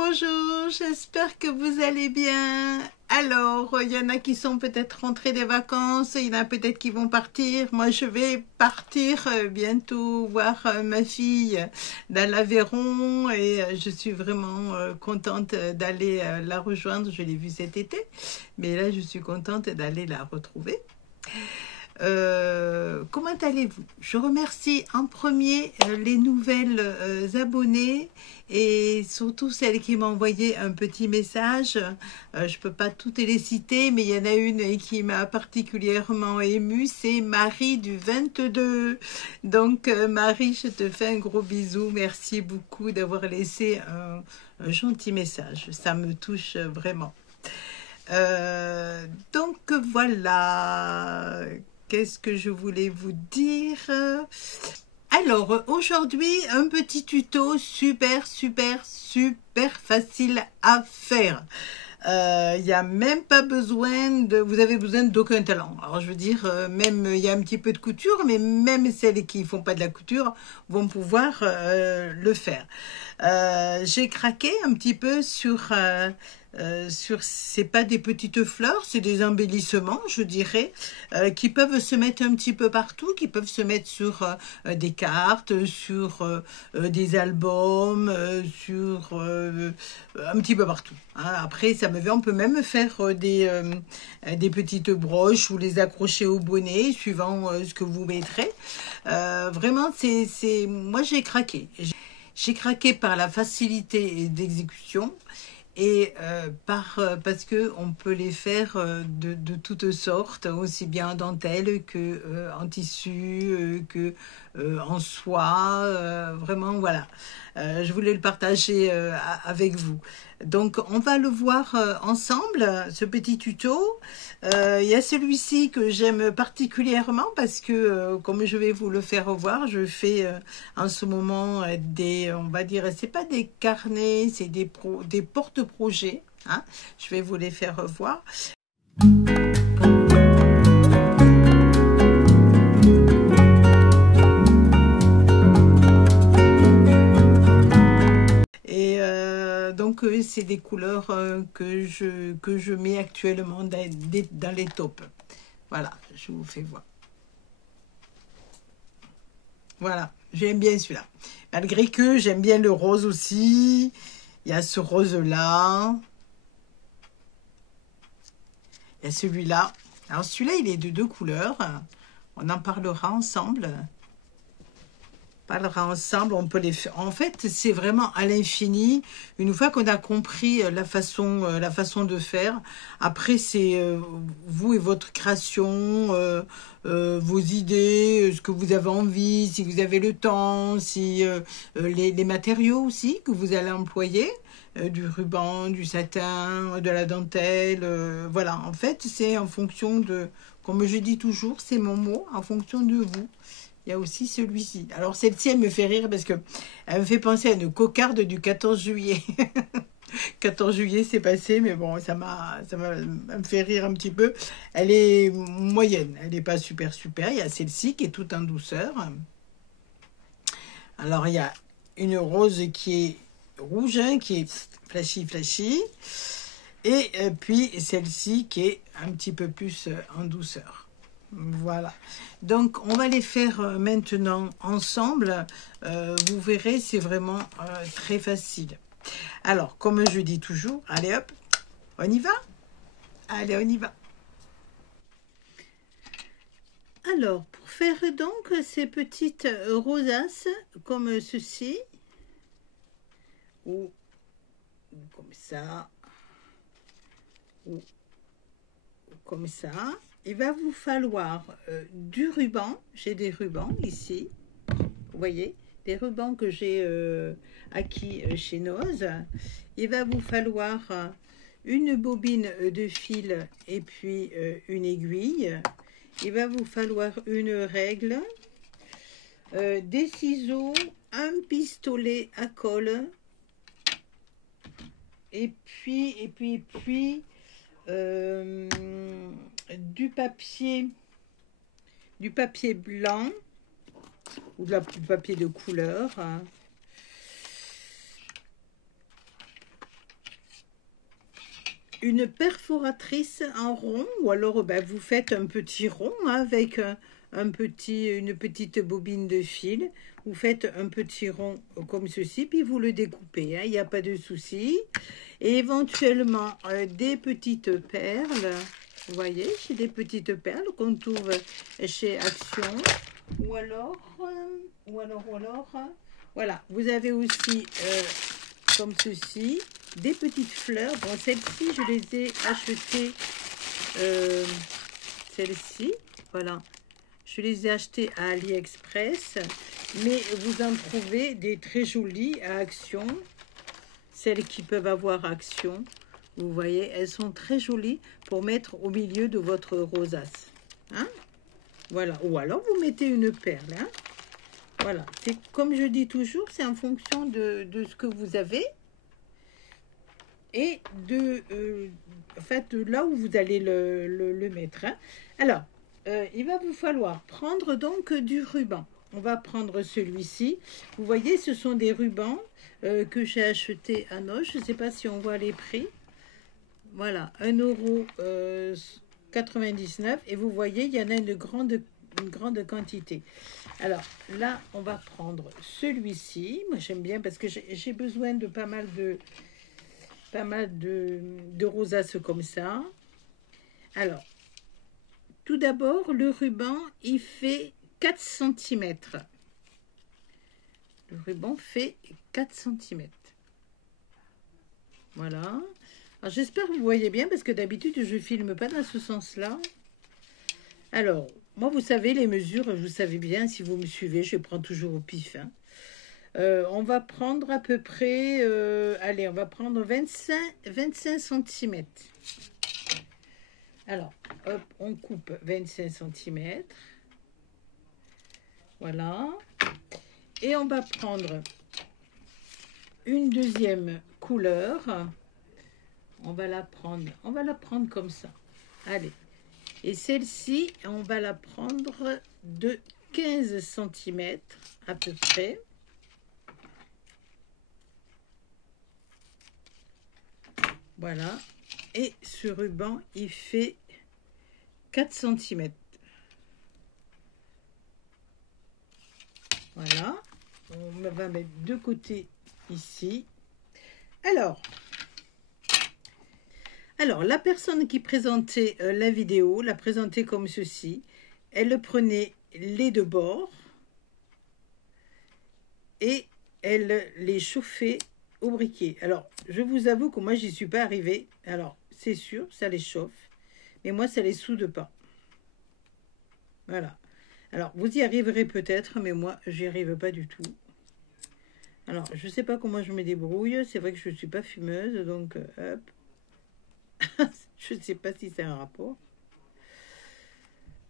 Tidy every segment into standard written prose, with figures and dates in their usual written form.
Bonjour, j'espère que vous allez bien. Alors, il y en a qui sont peut-être rentrés des vacances, il y en a peut-être qui vont partir. Moi, je vais partir bientôt voir ma fille dans l'Aveyron et je suis vraiment contente d'aller la rejoindre. Je l'ai vue cet été, mais là, je suis contente d'aller la retrouver. Comment allez-vous? Je remercie en premier les nouvelles abonnées et surtout celles qui m'ont envoyé un petit message. Je peux pas toutes les citer, mais il y en a une qui m'a particulièrement émue, c'est Marie du 22. Donc Marie, je te fais un gros bisou. Merci beaucoup d'avoir laissé un gentil message. Ça me touche vraiment. Donc voilà. Qu'est-ce que je voulais vous dire? Alors, aujourd'hui, un petit tuto super facile à faire. Il n'y a même pas besoin de... Vous avez besoin d'aucun talent. Alors, je veux dire, même il y a un petit peu de couture, mais même celles qui ne font pas de la couture vont pouvoir le faire. J'ai craqué un petit peu sur c'est pas des petites fleurs, c'est des embellissements, je dirais, qui peuvent se mettre un petit peu partout, qui peuvent se mettre sur des cartes, sur des albums, sur un petit peu partout. Hein. Après, ça me vient, on peut même faire des petites broches ou les accrocher au bonnet, suivant ce que vous mettrez. Vraiment, moi j'ai craqué. J'ai craqué par la facilité d'exécution. Et parce qu'on peut les faire de toutes sortes, aussi bien en dentelle que en tissu, que en soie, vraiment voilà. Je voulais le partager avec vous. Donc on va le voir ensemble, ce petit tuto. Il y a celui-ci que j'aime particulièrement parce que, comme je vais vous le faire voir, je fais en ce moment on va dire, c'est pas des carnets, c'est des porte-projets. Hein. Je vais vous les faire voir. Donc c'est des couleurs que je mets actuellement dans les taupes. Voilà, je vous fais voir. Voilà, j'aime bien celui-là. Malgré que j'aime bien le rose aussi. Il y a ce rose-là. Il y a celui-là. Alors celui-là, il est de deux couleurs. On en parlera ensemble. On peut les faire. En fait, c'est vraiment à l'infini. Une fois qu'on a compris la façon de faire, après c'est vous et votre création, vos idées, ce que vous avez envie, si vous avez le temps, si les matériaux aussi que vous allez employer, du ruban, du satin, de la dentelle, voilà. En fait, c'est en fonction de, comme je dis toujours, c'est mon mot, en fonction de vous. Il y a aussi celui-ci. Alors, celle-ci, elle me fait rire parce qu'elle me fait penser à une cocarde du 14 juillet. 14 juillet, c'est passé, mais bon, ça me fait rire un petit peu. Elle est moyenne, elle n'est pas super. Il y a celle-ci qui est toute en douceur. Alors, il y a une rose qui est rouge, hein, qui est flashy. Et puis, celle-ci qui est un petit peu plus en douceur. Voilà, donc on va les faire maintenant ensemble. Vous verrez, c'est vraiment très facile. Alors, comme je dis toujours, allez hop, on y va? Allez, on y va. Alors, pour faire donc ces petites rosaces comme ceci, ou comme ça, ou comme ça, il va vous falloir du ruban. J'ai des rubans ici, vous voyez, des rubans que j'ai acquis chez Noz. Il va vous falloir une bobine de fil et puis une aiguille. Il va vous falloir une règle, des ciseaux, un pistolet à colle, et puis du papier blanc ou du papier de couleur. Une perforatrice en rond, ou alors vous faites un petit rond avec une petite bobine de fil. Vous faites un petit rond comme ceci, puis vous le découpez, il n'y a pas de souci. Et éventuellement des petites perles, vous voyez, j'ai des petites perles qu'on trouve chez Action. Ou alors, voilà, vous avez aussi comme ceci, des petites fleurs. Bon, celles-ci, je les ai achetées, celles-ci, voilà, je les ai achetées à AliExpress, mais vous en trouvez des très jolies à Action, celles qui peuvent avoir Action, vous voyez, elles sont très jolies pour mettre au milieu de votre rosace, hein? Voilà, ou alors vous mettez une perle, hein? Voilà, c'est comme je dis toujours, c'est en fonction de ce que vous avez et de là où vous allez le mettre, hein. Alors, il va vous falloir prendre donc du ruban. On va prendre celui-ci. Vous voyez, ce sont des rubans que j'ai achetés à Noz. Je ne sais pas si on voit les prix. Voilà, 1,99 €. Et vous voyez, il y en a une grande quantité. Alors là, on va prendre celui-ci. Moi, j'aime bien parce que j'ai besoin de pas mal de rosaces comme ça. Alors, tout d'abord, le ruban, il fait 4 cm. Le ruban fait 4 cm. Voilà. Alors, j'espère que vous voyez bien parce que d'habitude, je filme pas dans ce sens-là. Alors, moi, vous savez, les mesures, vous savez bien, si vous me suivez, je prends toujours au pif, hein. On va prendre à peu près, allez, on va prendre 25 cm. Alors, hop, on coupe 25 cm. Voilà. Et on va prendre une deuxième couleur. On va la prendre comme ça. Allez. Et celle-ci, on va la prendre de 15 cm à peu près. Voilà. Et ce ruban, il fait 4 cm. Voilà. On va mettre de côté ici. Alors, la personne qui présentait la vidéo, la présentait comme ceci. Elle prenait les deux bords et elle les chauffait au briquet. Alors, je vous avoue que moi, j'y suis pas arrivée. Alors, c'est sûr, ça les chauffe. Mais moi, ça les soude pas. Voilà. Alors, vous y arriverez peut-être, mais moi, j'y arrive pas du tout. Alors, je sais pas comment je me débrouille. C'est vrai que je suis pas fumeuse, donc hop. Je ne sais pas si c'est un rapport.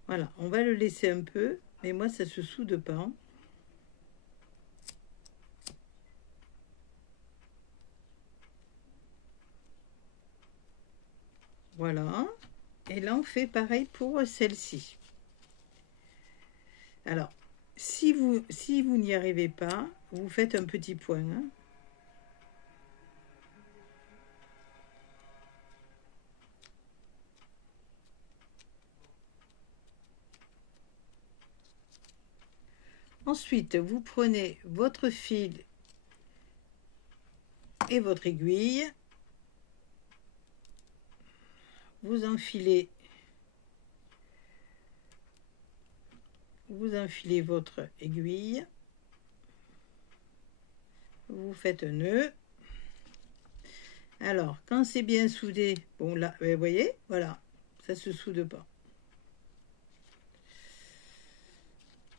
Voilà, on va le laisser un peu, mais moi, ça se soude pas. Voilà. Et là, on fait pareil pour celle-ci. Alors, si vous n'y arrivez pas, vous faites un petit point, hein. Ensuite, vous prenez votre fil et votre aiguille. Vous enfilez votre aiguille. Vous faites un nœud. Alors, quand c'est bien soudé, bon là, vous voyez, voilà, ça se soude pas.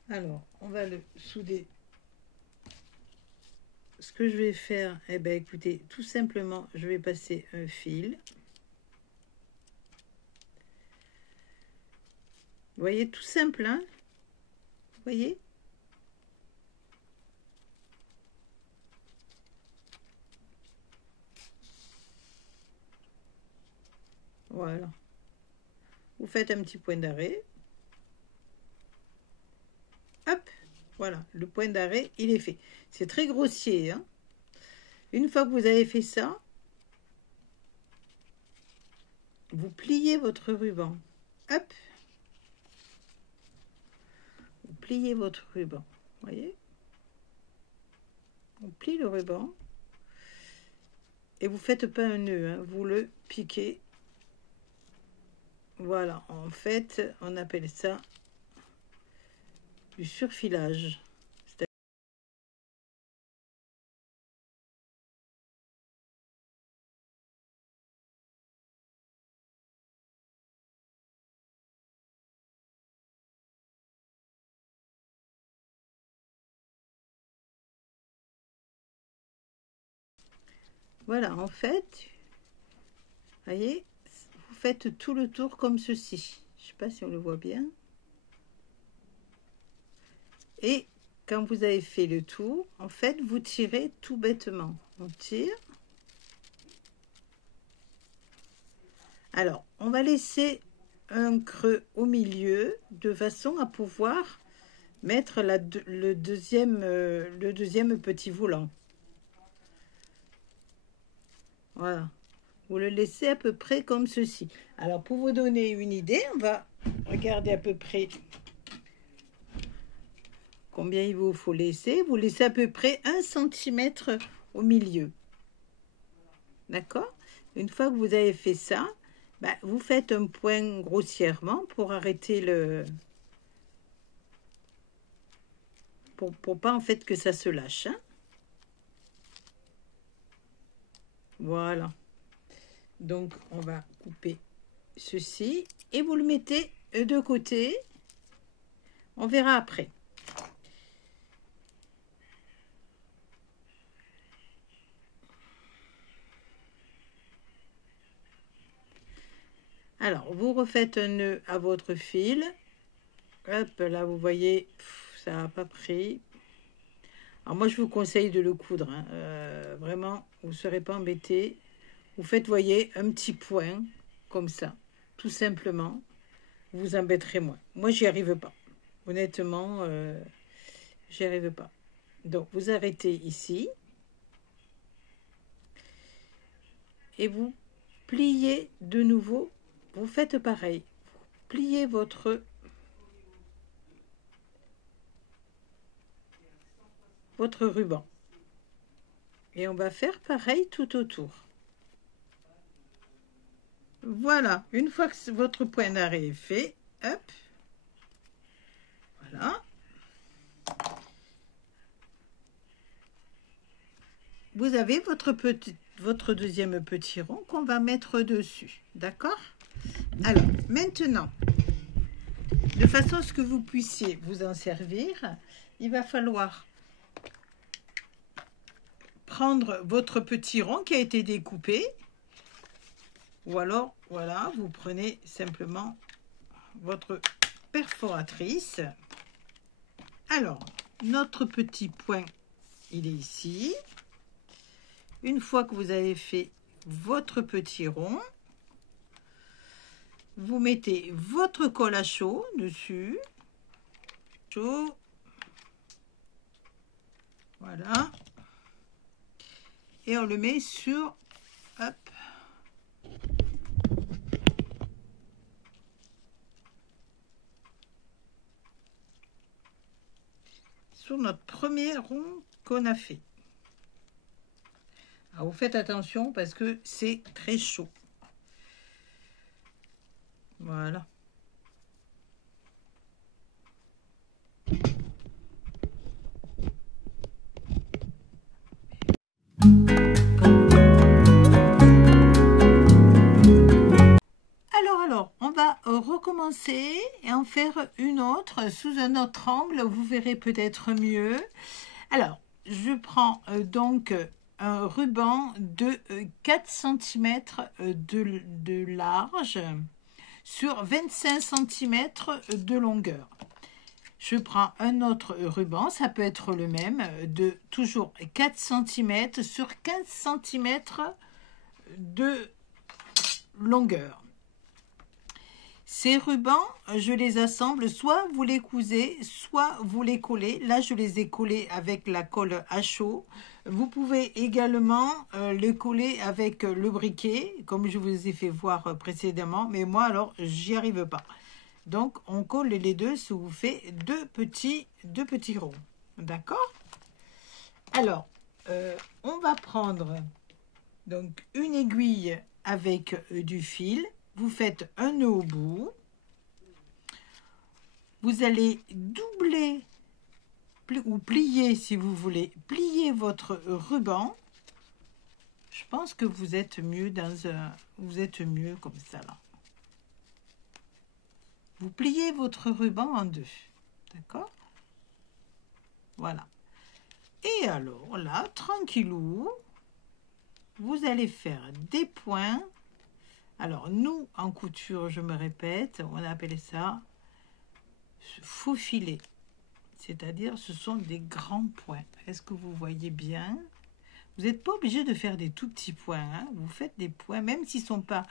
Alors, on va le souder. Ce que je vais faire, eh bien, écoutez, tout simplement, je vais passer un fil. Vous voyez, tout simple, hein? Vous voyez? Voilà. Vous faites un petit point d'arrêt. Hop, voilà, le point d'arrêt, il est fait. C'est très grossier, hein. Une fois que vous avez fait ça, vous pliez votre ruban. Hop. Vous pliez votre ruban. Vous voyez? On plie le ruban. Et vous ne faites pas un nœud, hein, vous le piquez. Voilà, en fait, on appelle ça du surfilage. Voilà, en fait, voyez, vous faites tout le tour comme ceci. Je ne sais pas si on le voit bien. Et quand vous avez fait le tour, en fait, vous tirez tout bêtement. On tire. Alors, on va laisser un creux au milieu de façon à pouvoir mettre le deuxième petit volant. Voilà. Vous le laissez à peu près comme ceci. Alors, pour vous donner une idée, on va regarder à peu près combien il vous faut laisser. Vous laissez à peu près 1 cm au milieu. D'accord? Une fois que vous avez fait ça, bah, vous faites un point grossièrement pour arrêter le... Pour pas en fait que ça se lâche. Hein? Voilà. Donc, on va couper ceci et vous le mettez de côté. On verra après. Alors, vous refaites un nœud à votre fil. Hop, là, vous voyez, ça n'a pas pris. Alors, moi, je vous conseille de le coudre. Hein. Vraiment, vous ne serez pas embêté. Vous faites, voyez, un petit point, comme ça, tout simplement. Vous vous embêterez moins. Moi, j'y arrive pas. Honnêtement, j'y arrive pas. Donc, vous arrêtez ici. Et vous pliez de nouveau. Vous faites pareil. Vous pliez votre ruban. Et on va faire pareil tout autour. Voilà, une fois que votre point d'arrêt est fait, hop, voilà. Vous avez votre deuxième petit rond qu'on va mettre dessus, d'accord? Alors, maintenant, de façon à ce que vous puissiez vous en servir, il va falloir prendre votre petit rond qui a été découpé, ou alors, voilà, vous prenez simplement votre perforatrice. Alors, notre petit point, il est ici. Une fois que vous avez fait votre petit rond, vous mettez votre colle à chaud dessus. Chaud. Voilà. Et on le met sur... Hop. Sur notre premier rond qu'on a fait. Alors, vous faites attention parce que c'est très chaud. Voilà. Alors, on va recommencer et en faire une autre sous un autre angle. Vous verrez peut-être mieux. Alors, je prends donc un ruban de 4 cm de large sur 25 cm de longueur. Je prends un autre ruban, ça peut être le même, de toujours 4 cm sur 15 cm de longueur. Ces rubans, je les assemble, soit vous les cousez, soit vous les collez. Là, je les ai collés avec la colle à chaud. Vous pouvez également les coller avec le briquet, comme je vous ai fait voir précédemment. Mais moi, alors, j'y arrive pas. Donc, on colle les deux, ça vous fait deux petits ronds. D'accord? Alors, on va prendre donc une aiguille avec du fil. Vous faites un nœud au bout. Vous allez doubler ou plier, si vous voulez, plier votre ruban. Je pense que vous êtes mieux comme ça là. Vous pliez votre ruban en deux. D'accord? Voilà. Et alors là, tranquillou, vous allez faire des points. Alors, nous, en couture, je me répète, on appelle ça faufiler. C'est-à-dire, ce sont des grands points. Est-ce que vous voyez bien? Vous n'êtes pas obligé de faire des tout petits points. Hein? Vous faites des points, même s'ils ne sont pas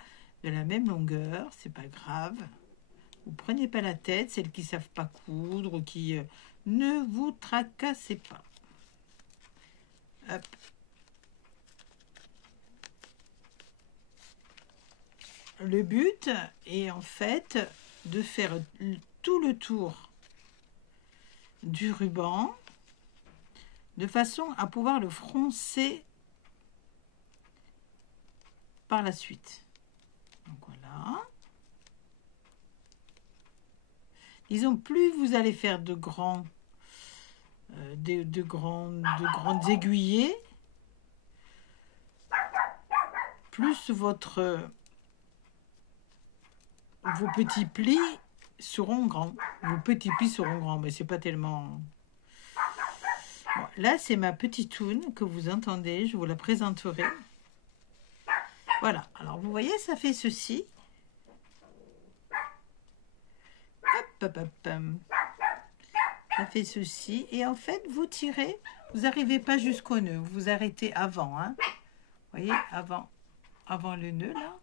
de la même longueur, c'est pas grave. Vous ne prenez pas la tête, celles qui ne savent pas coudre ou qui... ne vous tracassez pas. Hop. Le but est en fait de faire tout le tour du ruban de façon à pouvoir le froncer par la suite. Donc voilà. Disons, plus vous allez faire de grandes aiguillées, plus vos petits plis seront grands. Vos petits plis seront grands, mais c'est pas tellement... Bon, là, c'est ma petite toune que vous entendez. Je vous la présenterai. Voilà. Alors, vous voyez, ça fait ceci. Hop, hop, hop. Ça fait ceci. Et en fait, vous tirez. Vous n'arrivez pas jusqu'au nœud. Vous vous arrêtez avant. Hein. Vous voyez, avant le nœud, là.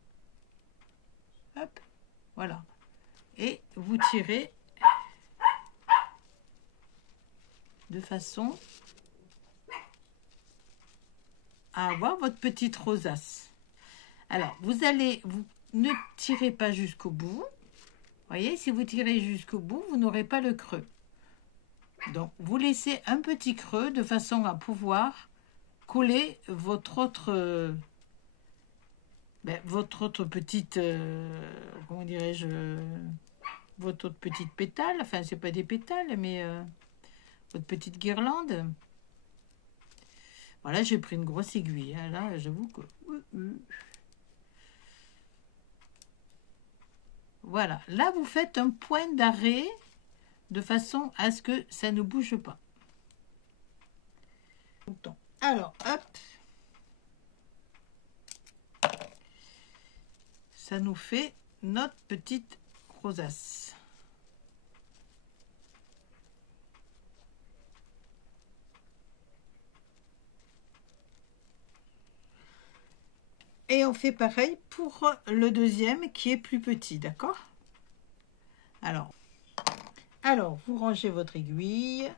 Hop. Voilà. Et vous tirez de façon à avoir votre petite rosace. Alors, vous ne tirez pas jusqu'au bout. Vous voyez, si vous tirez jusqu'au bout, vous n'aurez pas le creux. Donc, vous laissez un petit creux de façon à pouvoir coller votre autre petite, comment dirais-je, votre autre petite pétale. Enfin, c'est pas des pétales, mais votre petite guirlande. Voilà, j'ai pris une grosse aiguille. Hein, là, j'avoue que... Voilà, là, vous faites un point d'arrêt de façon à ce que ça ne bouge pas. Alors, hop. Ça nous fait notre petite rosace. Et on fait pareil pour le deuxième qui est plus petit, d'accord? Alors, vous rangez votre aiguille.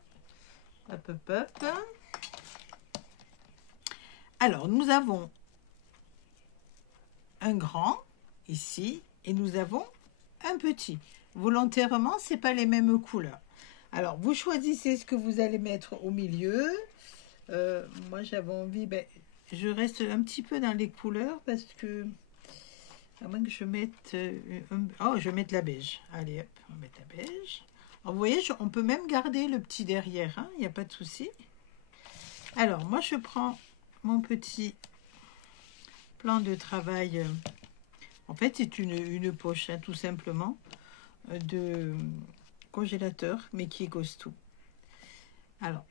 Hop, hop, hop. Alors, nous avons un grand ici et nous avons un petit. Volontairement, ce n'est pas les mêmes couleurs. Alors, vous choisissez ce que vous allez mettre au milieu. Moi, j'avais envie je reste un petit peu dans les couleurs parce que, à moins que je mette, oh, je vais mettre la beige. Allez, hop, on va mettre la beige. Alors, vous voyez, on peut même garder le petit derrière, hein, il n'y a pas de souci. Alors, moi, je prends mon petit plan de travail. En fait, c'est une poche, hein, tout simplement, de congélateur, mais qui est costaud. Alors,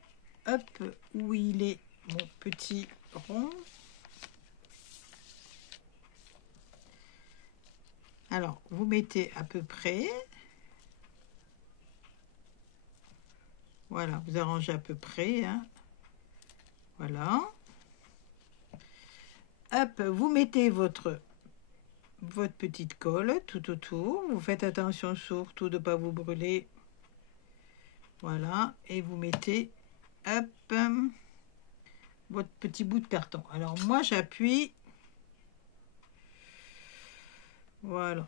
hop, où il est mon petit rond. Alors, vous mettez à peu près. Voilà, vous arrangez à peu près, hein. Voilà. Hop, vous mettez votre petite colle tout autour. Vous faites attention surtout de ne pas vous brûler. Voilà, et vous mettez, hop, votre petit bout de carton. Alors moi, j'appuie. Voilà.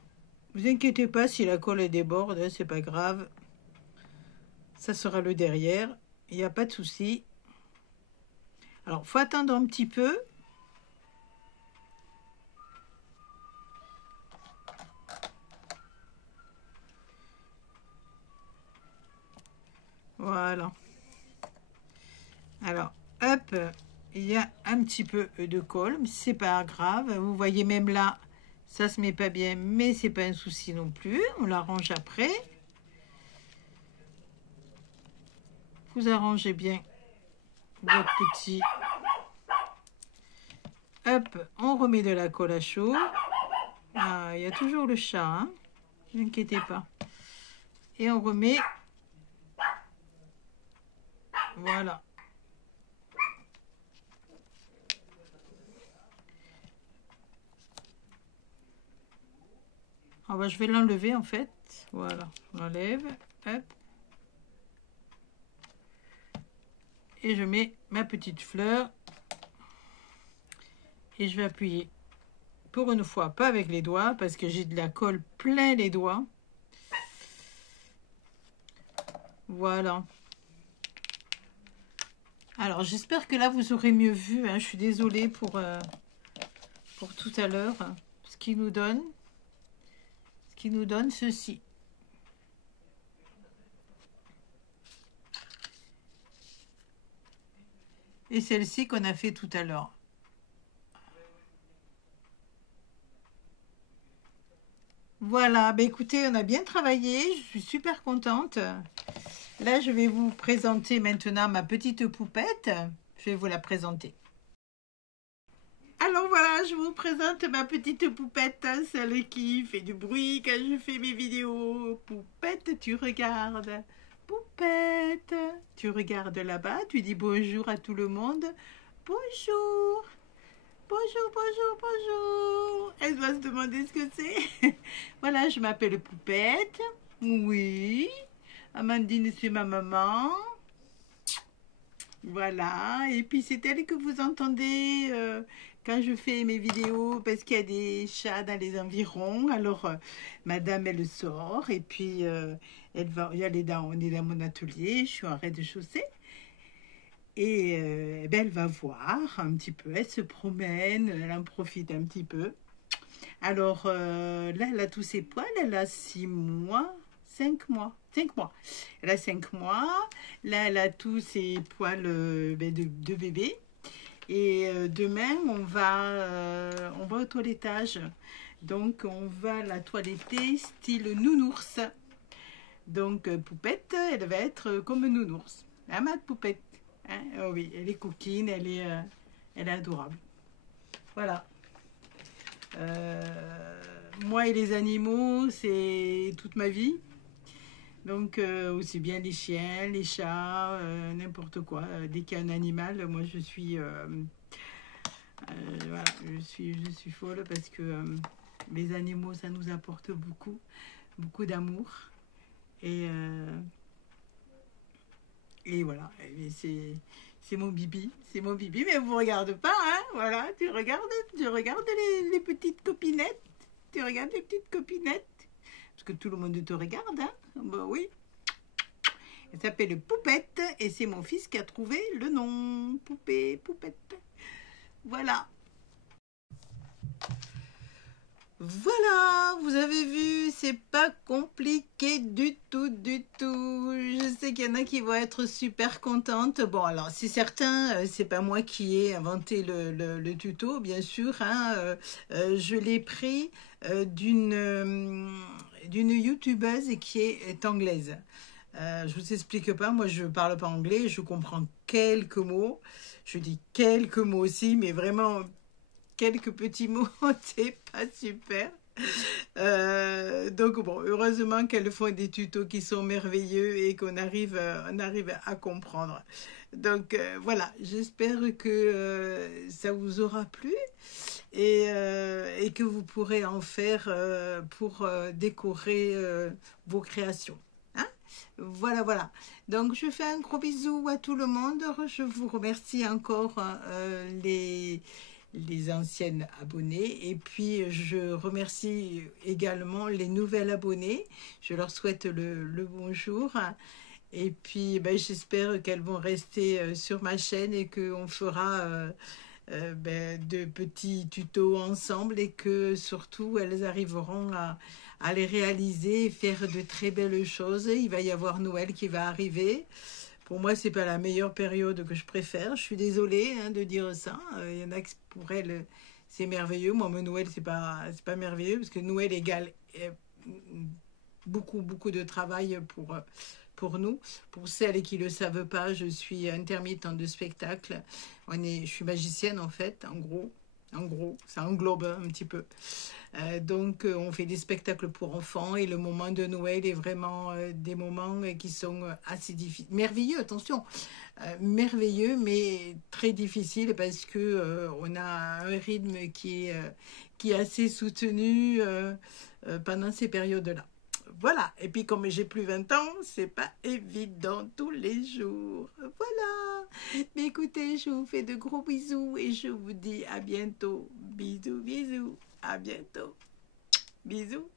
Vous inquiétez pas si la colle déborde, hein, c'est pas grave. Ça sera le derrière. Il n'y a pas de souci. Alors, faut attendre un petit peu. Voilà. Alors, hop, il y a un petit peu de colle, mais c'est pas grave. Vous voyez, même là, ça se met pas bien, mais c'est pas un souci non plus. On l'arrange après. Vous arrangez bien votre petit. Hop, on remet de la colle à chaud. Ah, il y a toujours le chat, hein, ne vous inquiétez pas. Et on remet. Voilà. Ah bah, je vais l'enlever en fait. Voilà, on l'enlève. Hop. Et je mets ma petite fleur. Et je vais appuyer. Pour une fois, pas avec les doigts, parce que j'ai de la colle plein les doigts. Voilà. Alors, j'espère que là, vous aurez mieux vu, hein. Je suis désolée pour tout à l'heure. Ce qui nous donne ceci. Et celle-ci qu'on a fait tout à l'heure. Voilà, bah écoutez, on a bien travaillé, je suis super contente. Là, je vais vous présenter maintenant ma petite poupette. Je vais vous la présenter. Alors voilà, je vous présente ma petite poupette, celle qui fait du bruit quand je fais mes vidéos. Poupette, tu regardes. Poupette, tu regardes là-bas, tu dis bonjour à tout le monde. Bonjour. Bonjour, bonjour, bonjour. Elle doit se demander ce que c'est. Voilà, je m'appelle Poupette. Oui. Amandine, c'est ma maman. Voilà. Et puis, c'est elle que vous entendez quand je fais mes vidéos parce qu'il y a des chats dans les environs. Alors, madame, elle sort et puis elle va y aller on est dans mon atelier. Je suis en rez-de-chaussée. Et ben, elle va voir un petit peu, elle se promène, elle en profite un petit peu. Alors là, elle a tous ses poils, elle a 6 mois, 5 mois, 5 mois. Elle a 5 mois, là, elle a tous ses poils ben, de bébé. Et demain, on va au toilettage. Donc, on va la toiletter style nounours. Donc, Poupette, elle va être comme nounours. Hein, ma Poupette? Hein, oh oui, elle est coquine, elle est adorable. Voilà. Moi et les animaux, c'est toute ma vie. Donc, aussi bien les chiens, les chats, n'importe quoi. Dès qu'il y a un animal, moi je suis, voilà, je suis folle parce que les animaux, ça nous apporte beaucoup, beaucoup d'amour. Et voilà, c'est mon bibi, mais vous ne regardes pas, hein, voilà, tu regardes les petites copinettes, tu regardes les petites copinettes, parce que tout le monde te regarde, hein, bah oui. Elle s'appelle Poupette, et c'est mon fils qui a trouvé le nom, Poupée, Poupette. Voilà. Voilà, vous avez vu, c'est pas compliqué du tout, du tout. Je sais qu'il y en a qui vont être super contentes. Bon, alors, c'est certain, c'est pas moi qui ai inventé le tuto, bien sûr, hein, je l'ai pris d'une youtubeuse qui est anglaise. Je vous explique pas, moi je parle pas anglais, je comprends quelques mots. Je dis quelques mots aussi, mais vraiment quelques petits mots, c'est pas super. Donc bon, heureusement qu'elles font des tutos qui sont merveilleux et on arrive à comprendre. Donc voilà, j'espère que ça vous aura plu et que vous pourrez en faire pour décorer vos créations. Hein. Voilà, voilà. Donc, je fais un gros bisou à tout le monde. Je vous remercie encore les anciennes abonnées. Et puis, je remercie également les nouvelles abonnées. Je leur souhaite le bonjour. Et puis, ben, j'espère qu'elles vont rester sur ma chaîne et qu'on fera ben, de petits tutos ensemble et que surtout, elles arriveront à les réaliser et faire de très belles choses. Il va y avoir Noël qui va arriver. Pour moi, c'est pas la meilleure période que je préfère. Je suis désolée hein, de dire ça. Il y en a qui, pour elles, c'est merveilleux. Moi, mon Noël, c'est pas merveilleux parce que Noël égale beaucoup, beaucoup de travail pour nous. Pour celles qui ne le savent pas, je suis intermittente de spectacle. Je suis magicienne en fait, en gros. En gros, ça englobe un petit peu. Donc, on fait des spectacles pour enfants et le moment de Noël est vraiment des moments qui sont assez difficiles. Merveilleux, attention, merveilleux, mais très difficile parce que on a un rythme qui est assez soutenu pendant ces périodes-là. Voilà, et puis comme j'ai plus 20 ans, c'est pas évident tous les jours. Voilà, mais écoutez, je vous fais de gros bisous et je vous dis à bientôt. Bisous, bisous, à bientôt. Bisous.